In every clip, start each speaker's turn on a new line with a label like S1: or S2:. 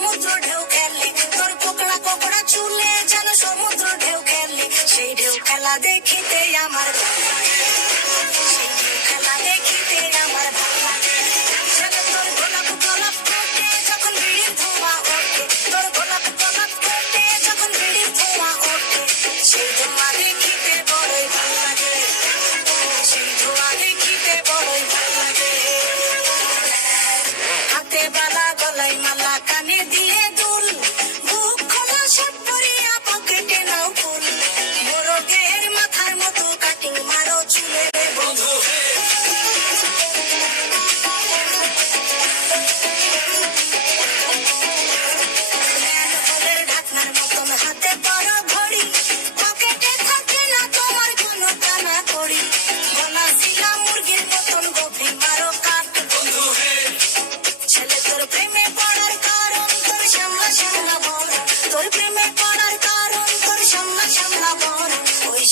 S1: সমুদ্র ঢেউ খেলে, তোর কোকড়া কোকড়া চুলে যেন সমুদ্র ঢেউ খেলে, সেই ঢেউ খেলা দেখিতে আমার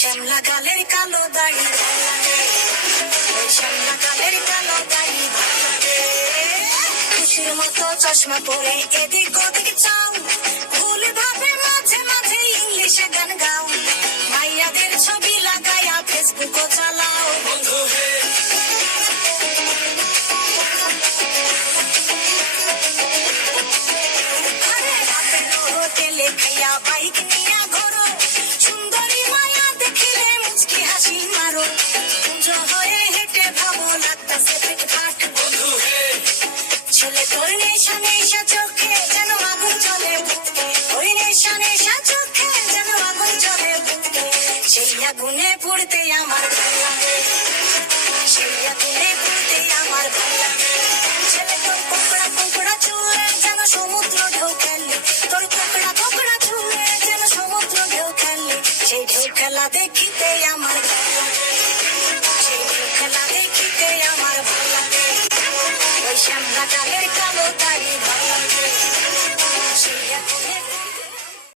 S1: শ্যামলা গালের কালো দাড়ি শ্যামলা গালের কালো। খুশির মতো চশমা পরে এদিক ওদিক চাও। ভুল ভাবে মাঝে মাঝে ইংলিশে গান গাও। মাইয়াদের ছবি লাগাইয়া ফেসবুকও চালাও। বন্ধু হে। খাইয়া বাইক নিয়া ঘোরো। সুন্দরী মায়া দেখিলে মুচকি হাসি মারো। পুজো হয়ে হেঁটে তোর নেশা নেশা চোখে, যেন আগুন জ্বলে ওই নেশা নেশা চোখে, যেন আগুন জ্বলে সেই আগুনে পুড়তে আমার ভালো লাগে। সেই আগুনে পুড়তে আমার ভালো লাগে। ছেলে তোর কোকড়া কোকড়া চুলে যেন সমুদ্র ঢেউ খেলে। তোর ঢেউ খেলা দেখিতে আমার ভালো লাগে। কালো দাড়ি